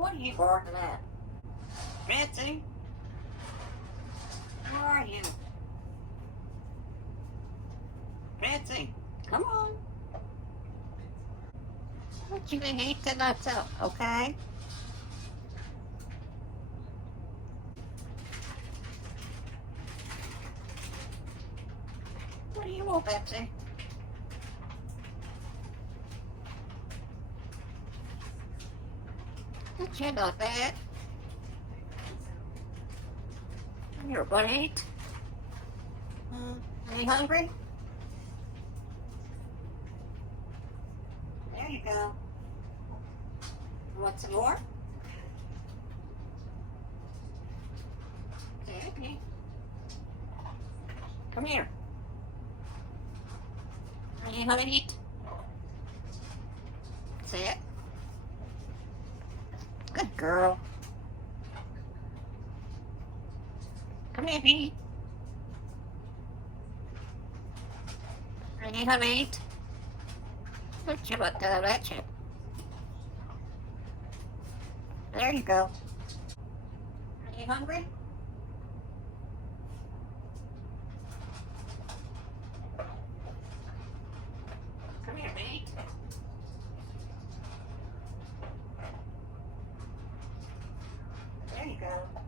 What are you barking at? Betsy? Where are you? Betsy, come on. What you gonna eat the nuts up, okay? What do you want, Betsy? You're not bad. You're gonna eat. Are you hungry? There you go. Want some more? Okay. Come here. Are you gonna eat? Say it. Good girl. Come here, Pete. Are you gonna eat? What you want to let you? There you go. Are you hungry? Come here, Pete. There you go.